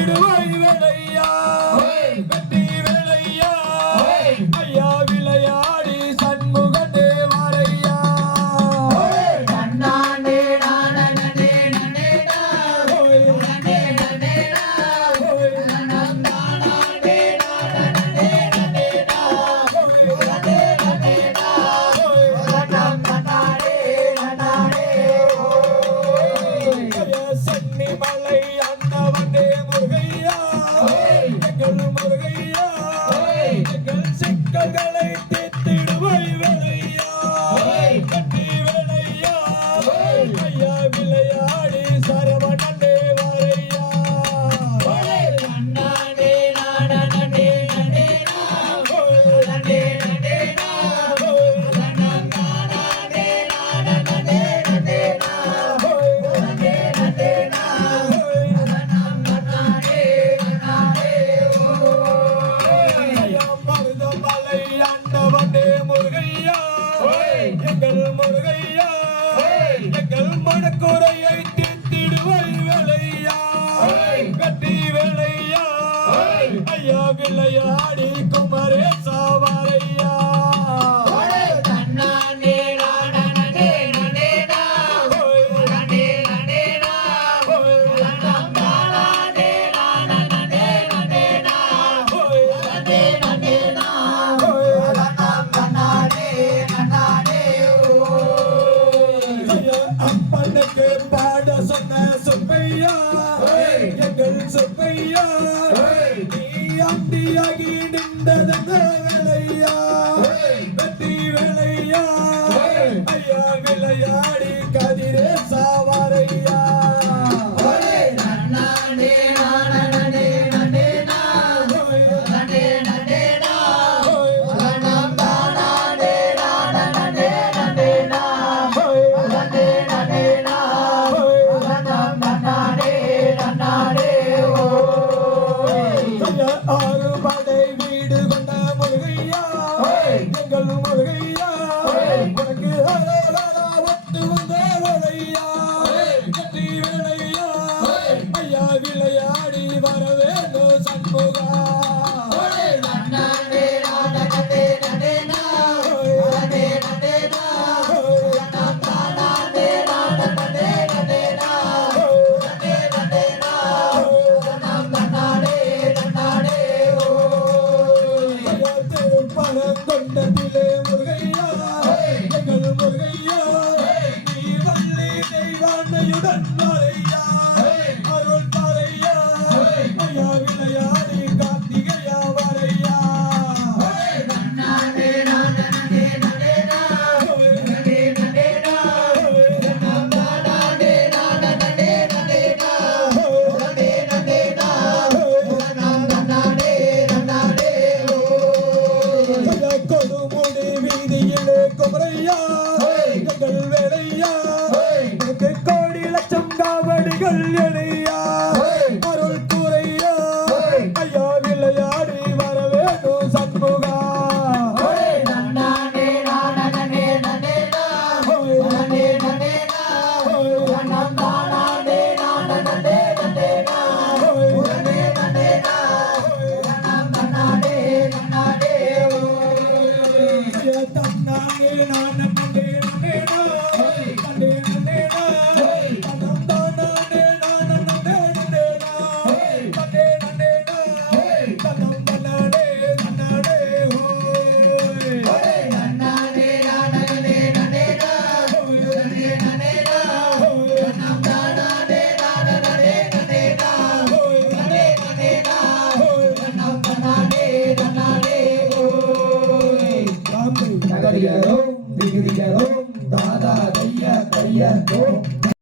விடுவாய் வேலையா? வெட்டி வேலையா? ஐயா விளையாடி சண்முக தேவாரையா சன்னி மலை சுப்பையா எங்கள் சுப்பையா. நீ அண்டியாகி நின்றதந்த கொடு முடி வீதியிலே குமரையா na na